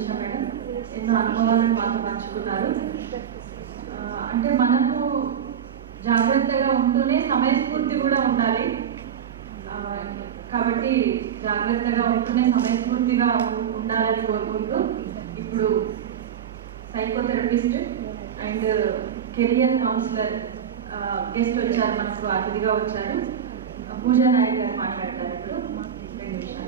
నిమిషం మేడం. ఎన్నో అనుభవాలను మాతో పంచుకున్నారు. అంటే మనము జాగ్రత్తగా ఉంటూనే సమయస్ఫూర్తి కూడా ఉండాలి. కాబట్టి జాగ్రత్తగా ఉంటూనే సమయస్ఫూర్తిగా ఉండాలని కోరుకుంటూ ఇప్పుడు psychotherapist and career councillor guest వచ్చారు, మనకు అతిథిగా వచ్చారు. పూజా నాయక్ గారు మాట్లాడతారు ఇప్పుడు 2 నిమిషాలు.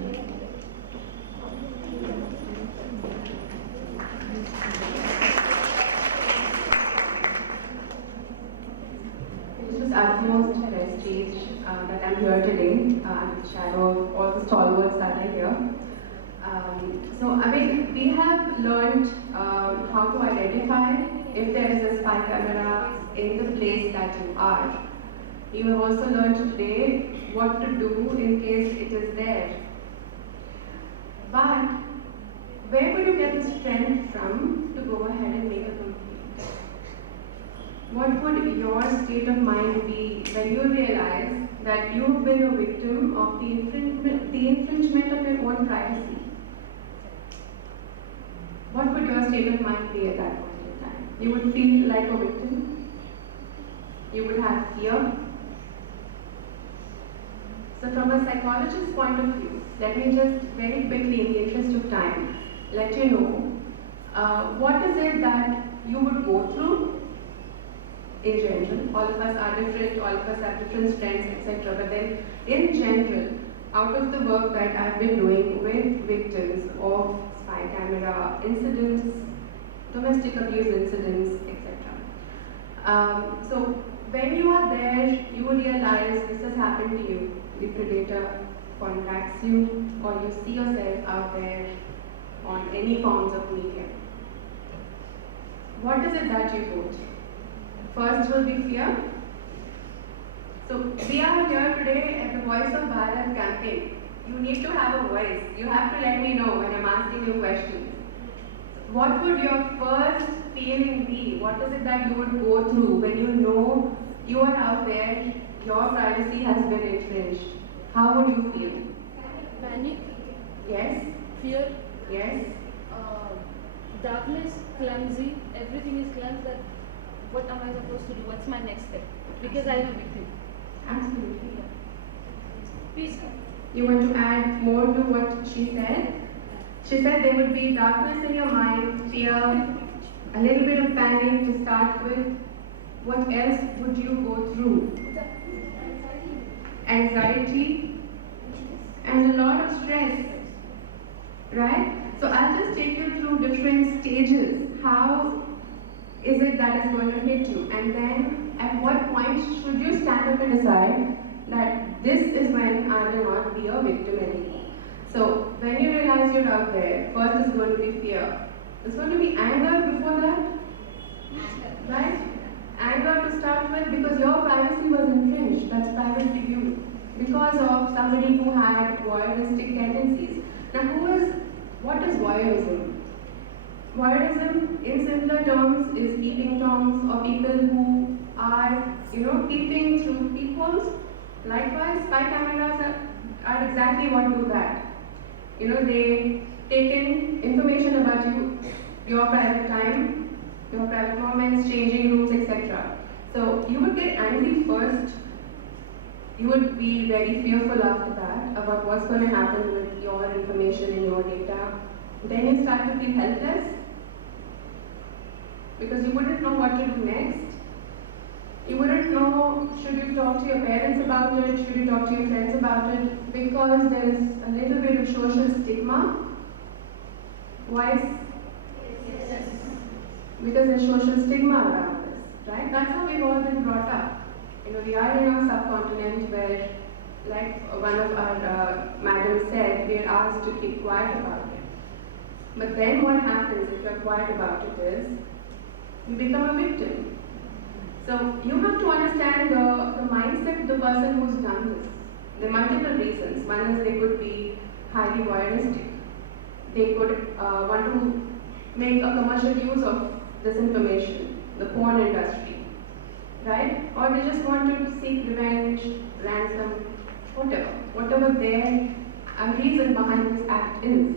Utmost prestige that I'm here today, under the shadow of all the stalwarts that are here. So, I mean, we have learned how to identify if there is a spy camera in the place that you are. You have also learned today what to do in case it is there. But where would you get the strength from to go ahead and make a complaint? What would your state of mind be when you realize that you've been a victim of the infringement of your own privacy? What would your state of mind be at that point in time? You would feel like a victim? You would have fear? So from a psychologist's point of view, let me just very quickly, in the interest of time, let you know what is it that you would go through in general. All of us are different, all of us have different strengths, etc. But then in general, out of the work that I've been doing with victims of spy camera incidents, domestic abuse incidents, etc. So when you are there, you realize this has happened to you. The predator contacts you, or you see yourself out there on any forms of media. What is it that you go through? First will be fear. So we are here today at the Voice of Bharat campaign. You need to have a voice. You have to let me know when I'm asking you questions. What would your first feeling be? What is it that you would go through when you know you are out there, your privacy has been infringed? How would you feel? Panic. Yes. Fear. Yes. Darkness, clumsy. Everything is clumsy. That what am I supposed to do? What's my next step? Because I am a victim. Absolutely. Please. You want to add more to what she said? She said there would be darkness in your mind, fear, a little bit of panic to start with. What else would you go through? Anxiety and a lot of stress, right? So I'll just take you through different stages. How is it that is going to hit you? And then at what point should you stand up and decide that this is when I will not be a victim anymore? So when you realize you're out there, first is going to be fear. There's going to be anger before that, right? Anger to start with because your privacy was infringed. That's private to you because of somebody who had voyeuristic tendencies. Now, what is voyeurism? Voyeurism, in simpler terms, is peeping toms or people who are, peeping through people's. Likewise, spy cameras are exactly what do that. They take in information about you, your private time, your private moments, changing rooms, etc. So you would get angry first. You would be very fearful after that about what's going to happen with your information and your data. Then you start to feel helpless because you wouldn't know what to do next. You wouldn't know, should you talk to your parents about it, should you talk to your friends about it, because there is a little bit of social stigma. Why? Yes. Because there's social stigma around this, right? That's how we've all been brought up. We are in a subcontinent where, like one of our madams said, we are asked to keep quiet about it. But then what happens if you're quiet about it is, you become a victim. So you have to understand the mindset of the person who's done this. There are multiple reasons. One is they could be highly voyeuristic. They could want to make a commercial use of this information, the porn industry, right? Or they just want to seek revenge, ransom, whatever their reason behind this act is.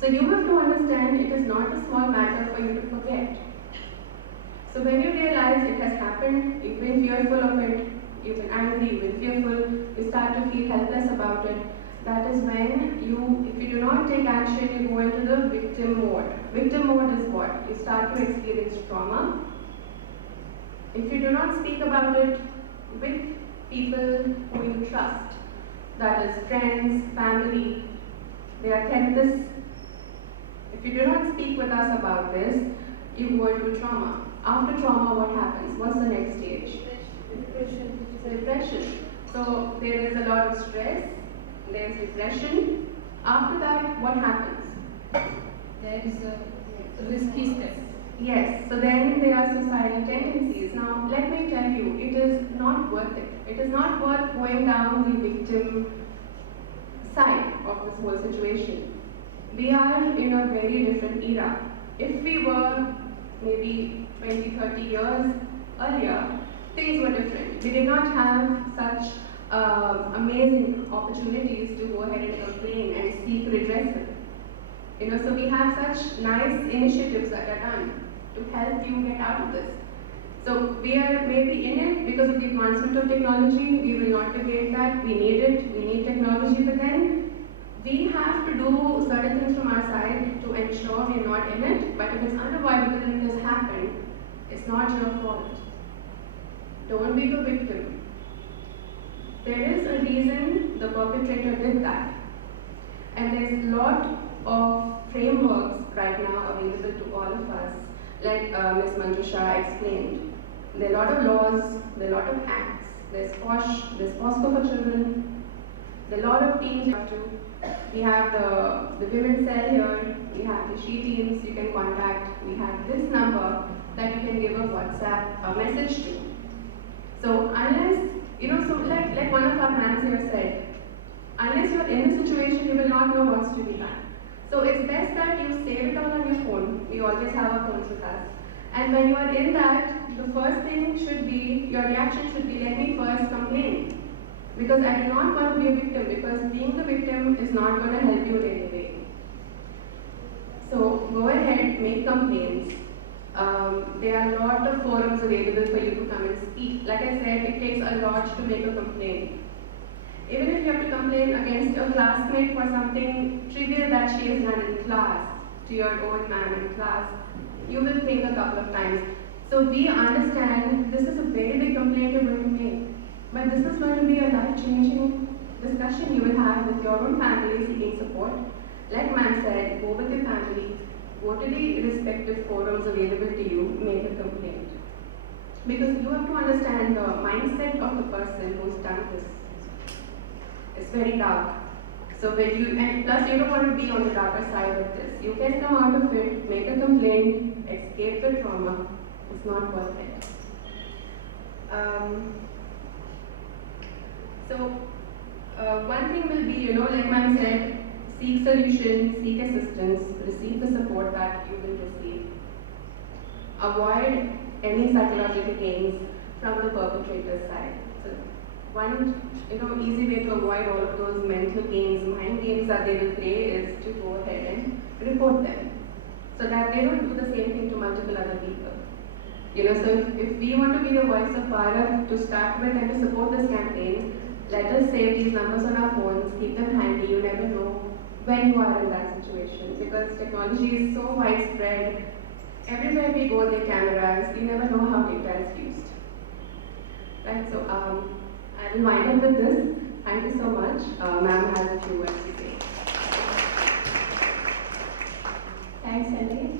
So you have to understand it is not a small matter for you to forget. So when you realize it has happened, you've been fearful of it, you've been angry, you've been fearful, you start to feel helpless about it. That is when you, if you do not take action, you go into the victim mode. Victim mode is what? You start to experience trauma. If you do not speak about it with people who you trust, that is friends, family, they attend this. If you do not speak with us about this, you go into trauma. After trauma, what happens? What's the next stage? Depression. So there is a lot of stress, there is depression. After that, what happens? There is a risky step. Yes, so then there are suicidal tendencies. Now, let me tell you, it is not worth it. It is not worth going down the victim side of this whole situation. We are in a very different era. If we were maybe 20, 30 years earlier, things were different. We did not have such amazing opportunities to go ahead and complain and seek redressal. So we have such nice initiatives that are done to help you get out of this. So we are maybe in it because of the advancement of technology. We will not debate that. We need it. We need technology, but then we have to do certain things from our side to ensure we are not in it. But if it's unavoidable and it has happened, it's not your fault. Don't be the victim. There is a reason the perpetrator did that. And there's a lot of frameworks right now available to all of us. Like Ms. Manjusha explained, there are a lot of laws, there are a lot of acts, there's POSCO for children, there are a lot of teams you have to. We have the women's cell here, we have the she teams you can contact, we have this number that you can give a WhatsApp message to. So unless, so like one of our ma'ams here said, unless you're in the situation, you will not know what's to be done. So it's best that you save it all on your phone. We always have our phones with us. And when you are in that, the first thing should be, your reaction should be, let me first complain. Because I do not want to be a victim, because being the victim is not going to help you in any way. So go ahead, make complaints. There are a lot of forums available for you to come and speak. Like I said, it takes a lot to make a complaint. Even if you have to complain against a classmate for something trivial that she has done in class, to your own man in class, you will think a couple of times. So we understand this is a very big complaint you're going to make. But this is going to be a life-changing discussion you will have with your own family seeking support. Like ma'am said, go with your family, go to the respective forums available to you, make a complaint. Because you have to understand the mindset of the person who's done this. It's very dark. So and plus you don't want to be on the darker side of this. You can come out of it, make a complaint, escape the trauma. It's not worth it. One thing will be, like ma'am said, seek solutions, seek assistance, receive the support that you will receive. Avoid any psychological gains from the perpetrator's side. So one easy way to avoid all of those mental games, mind games that they will play is to go ahead and report them, so that they don't do the same thing to multiple other people. So if we want to be the voice of Bharat to start with and to support this campaign, let us save these numbers on our phones, keep them handy. You never know when you are in that situation, because technology is so widespread. Everywhere we go, there are cameras. You never know how data is used. Right, so I will wind up with this. Thank you so much. Ma'am has a few words to say. Thanks, Andy.